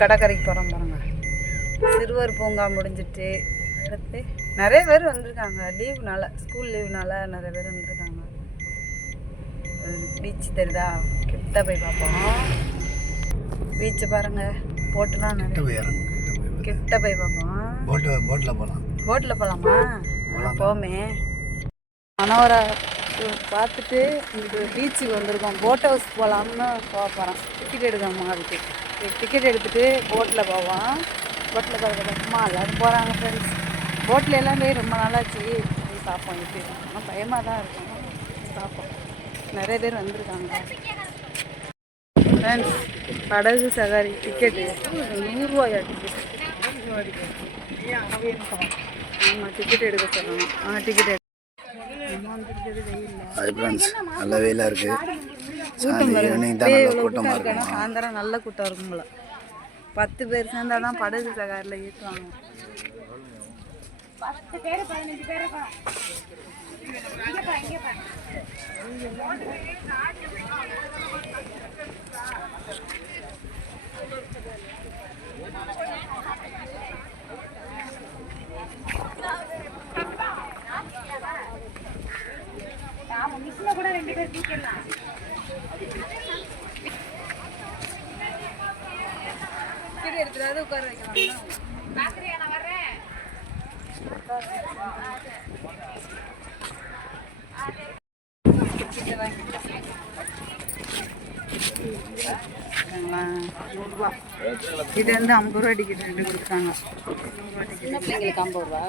கடற்கரைக்கு போகிறோம் பாருங்க. சிறுவர் பூங்கா முடிஞ்சிட்டு அடுத்து நிறைய பேர் வந்திருக்காங்க. லீவுனால, ஸ்கூல் லீவுனால நிறைய பேர் வந்திருக்காங்க. பீச் தெரியுதா, கிட்ட போய் பார்ப்போம். பீச்சு பாருங்க, போட்டுலாம் நிறைய கிட்ட போய் பார்ப்போம். போட்டில் போகலாமா? போமே. மனோரா பார்த்துட்டு இங்கே பீச்சுக்கு வந்திருக்கோம். போட் ஹவுஸ் போகலாம்னு போகிறோம். டிக்கெட் எடுக்கணுமா? அதுக்கு டிக்கெட் எடுத்துகிட்டு போட்டில் போவோம். போட்டில் பார்க்கணுமா? எல்லோரும் போகிறாங்க ஃப்ரெண்ட்ஸ். போட்டில் எல்லாம் போய் ரொம்ப நாளாச்சு. போய் பார்ப்போம். எப்படி ஆனால் பயமாக தான் இருக்கும். பார்ப்போம். நிறைய பேர் வந்திருக்காங்க ஃப்ரெண்ட்ஸ். படகு சவாரி டிக்கெட்டு 100 ரூபாயா டிக்கெட்? ஆமாம், டிக்கெட் எடுக்க சொல்லணும். டிக்கெட் அது ஃப்ரெண்ட்ஸ் நல்ல வெயிலாக இருக்குது. கூட்டமாக இருக்கணும். சாயந்தரம் நல்ல கூட்டம் இருக்கும் போல. 10 பேர் சேர்ந்தால் தான் படகு சவாரியில் ஏற்றுவாங்க. கூட 2 பேர் தூக்கிடலாம். எடுத்துட்டு உட்கார வைக்கலாம். நான் வர்றேன். இது வந்து 50 ரூபா டிக்கெட் 2 கொடுத்தாங்க. சின்ன பிள்ளைங்களுக்கு 50 ரூபா.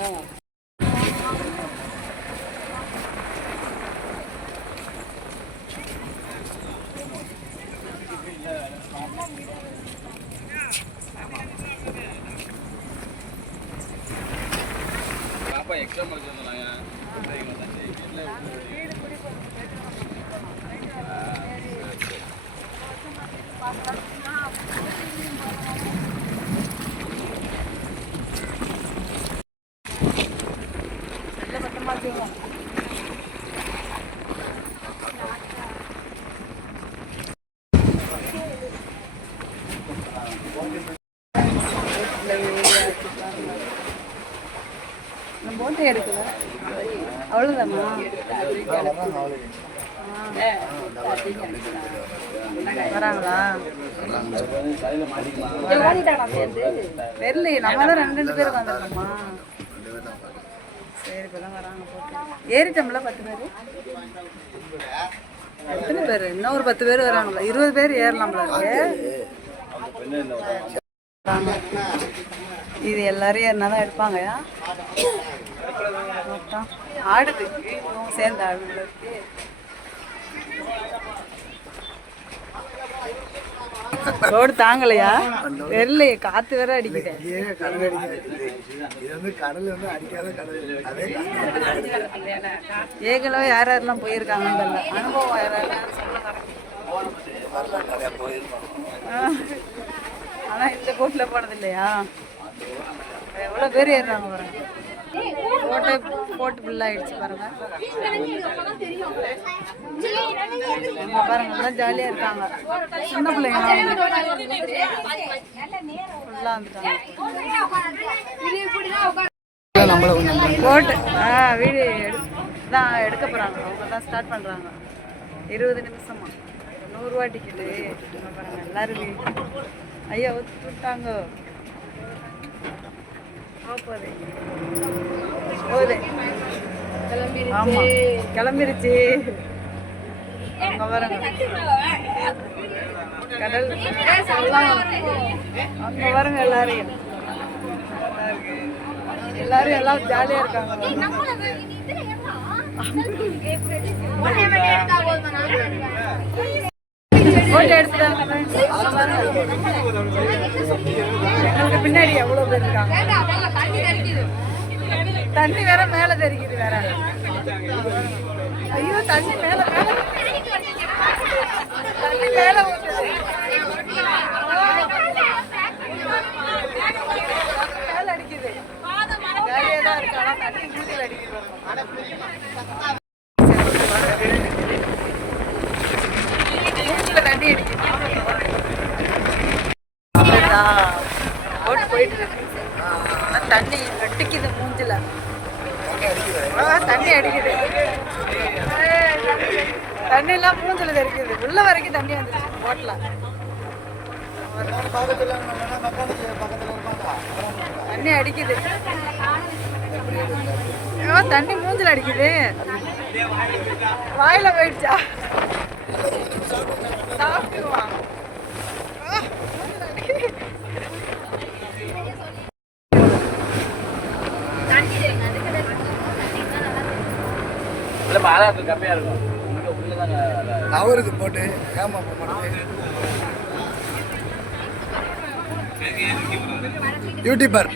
எக்ஸாம் எழுதுறாங்க. போட்டே எடுக்கல, அவ்வளோதானா? வராங்களா? தெரியல, நம்ம தான் 2 பேருக்கு வந்துருக்கோமா? சரி, இப்போதான் வராங்க. போட்டு ஏறிட்டோம்ல 10 பேர். எத்தனை பேர்? இன்னும் ஒரு 10 பேர் வராங்களா? 20 பேர் ஏறலாம்ல. இது எல்லாரும் ஏறினாதான் எடுப்பாங்க. மொத்தம் ஆடுது, சேர்ந்து ஆடுல இருக்கு. ரோடு தாங்கலையா? தெரியலையே, காத்து வேற அடிக்குது. ஏகலோ யார் யாரெல்லாம் போயிருக்காங்கன்னு தெரியல. அனுபவம் யாரும் சொல்லுங்க. ஆனா இந்த போட்ல போனது இல்லையா? எவ்வளோ பேர் ஏறுறாங்க பாருங்க. போட்டு ஃபுல்லாக ஆயிடுச்சு பாருங்க. பாருங்க, எல்லாம் ஜாலியாக இருக்காங்க. சின்ன பிள்ளைங்க ஃபுல்லாக வந்துட்டாங்க. போட்டு வீடியோ தான் எடுக்க போகிறாங்க. அவங்க தான் ஸ்டார்ட் பண்ணுறாங்க. 20 நிமிஷமா 100 ரூபா டிக்கெட்டு. பாருங்க, எல்லாரும் ஐயா விட்டாங்க. ஆமா, கிளம்பிருச்சு. அங்க வரங்க கடல், அங்க வரங்க எல்லாரையும். எல்லாம் ஜாலியா இருக்காங்க. போட்டோ எடுத்துட்டாங்க. எங்களுக்கு பின்னாடி எவ்வளோ பேர் இருக்காங்க. தண்ணி வேற மேலே தெரிக்குது வேற. ஐயோ, தண்ணி மேலே ஊற்றுது. மேலே அடிக்குது. ஜாலியாக தான் இருக்கு. ஆனால் தண்ணி மூதியில் அடிக்குது. தண்ணி அடிக்குது. போட்டு போயிட்டு இருக்கு. தண்ணி வெட்டிக்குது மூஞ்சில. தண்ணி அடிக்குது. தண்ணி எல்லாம் மூஞ்சில தெரிக்குது. உள்ள வரைக்கும் தண்ணி வந்துருச்சு போட்ல. தண்ணி அடிக்குது. தண்ணி மூஞ்சில அடிக்குது. வாயில போயிடுச்சா? சாப்பிட்டுவான். அவருக்கு போட்டு ஏமாப்ப போட்டு யூடியூபர்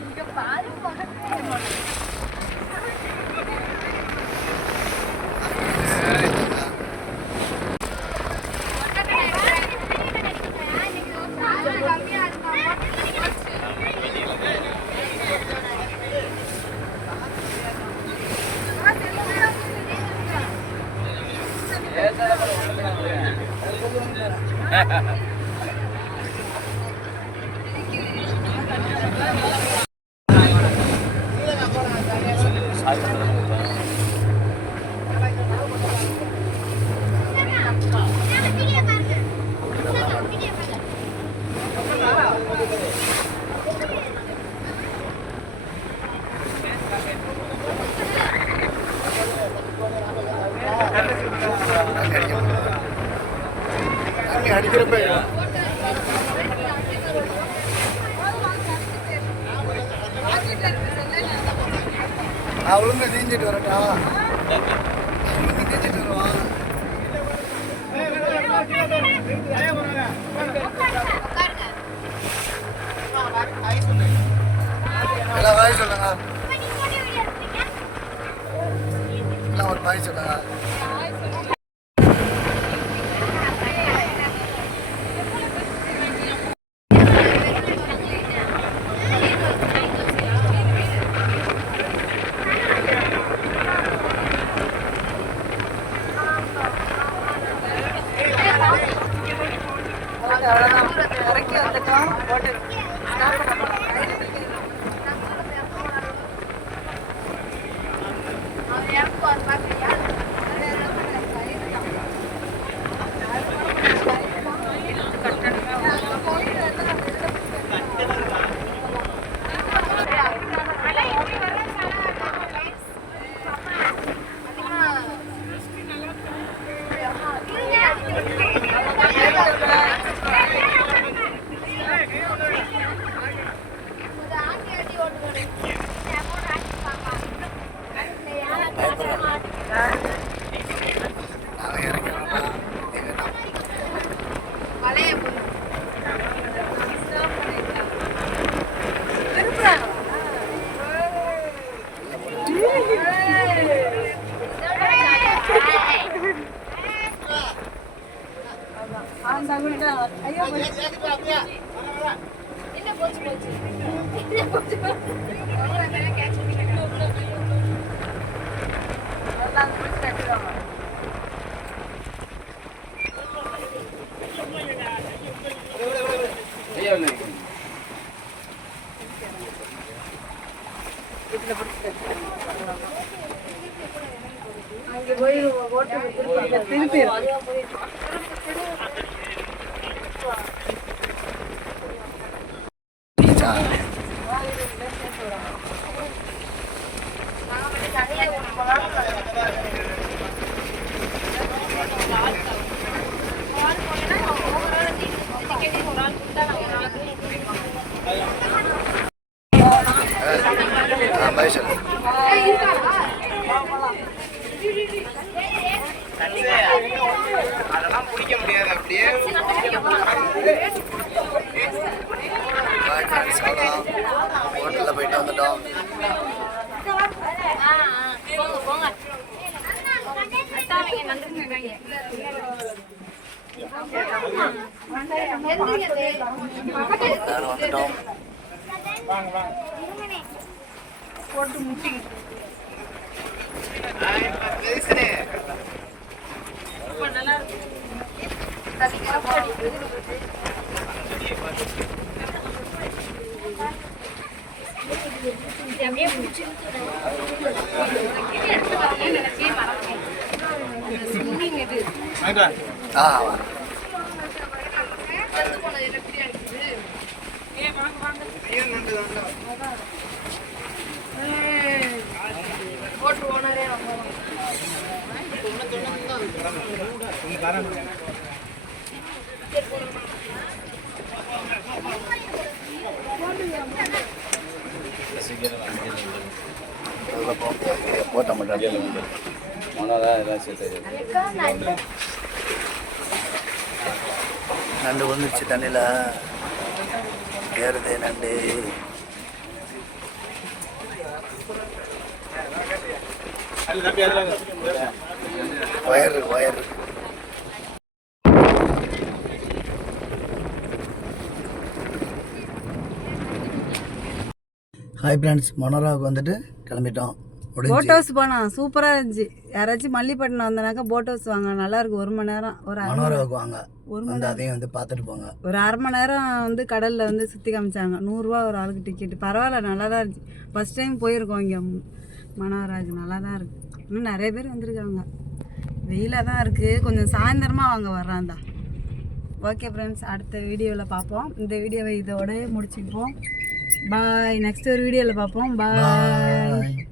அடிக்கிறப்ப அவளுங்க நீஞ்சிட்டு வரட்டா நீஞ்சிட்டு வருவான். எல்லாம் வாய் சொல்லுங்க. எல்லாம் ஒரு வாய் சொல்லுங்க. இறக்கி வந்துட்டோம். போட்டு திருப்பி அதெல்லாம் பிடிக்க முடியாது. அப்படியே ஹோட்டல்ல போயிட்டு வந்துட்டோம். வந்துட்டோம். போட்டு முட்டிக்கிட்டு நல்லா இருக்கு. போட்ட மாட்டேன் நண்டு வந்துச்சு தண்ணியில் ஏறுது நண்டு. வயர் வயர் ஹாய் ஃப்ரெண்ட்ஸ், மொனராவுக்கு வந்துட்டு கிளம்பிட்டோம். போட் ஹவுஸ் போனோம், சூப்பராக இருந்துச்சு. யாராச்சும் மல்லிப்பட்டினம் வந்தனாக்கா போட் ஹவுஸ் வாங்க, நல்லா இருக்கு. 1 மணி நேரம் மொனராவுக்கு வாங்க, வந்து அதையும் வந்து பார்த்துட்டு போங்க. ஒரு 1/2 மணி நேரம் வந்து கடலில் வந்து சுற்றி காமிச்சாங்க. 100 ரூபா ஒரு ஆளுக்கு டிக்கெட்டு. பரவாயில்ல, நல்லா தான் இருந்துச்சு. ஃபஸ்ட் டைம் போயிருக்கோம் இங்கே மனோராஜ், நல்லா தான் இருக்குது. இன்னும் நிறைய பேர் வந்திருக்காங்க. வெயிலாக தான் இருக்குது, கொஞ்சம் சாயந்தரமாக வாங்க வர்றாந்தா. ஓகே ஃப்ரெண்ட்ஸ், அடுத்த வீடியோவில் பார்ப்போம். இந்த வீடியோவை இதோட முடிச்சுப்போம். பாய். நெக்ஸ்ட் ஒரு வீடியோவில் பார்ப்போம். பாய்.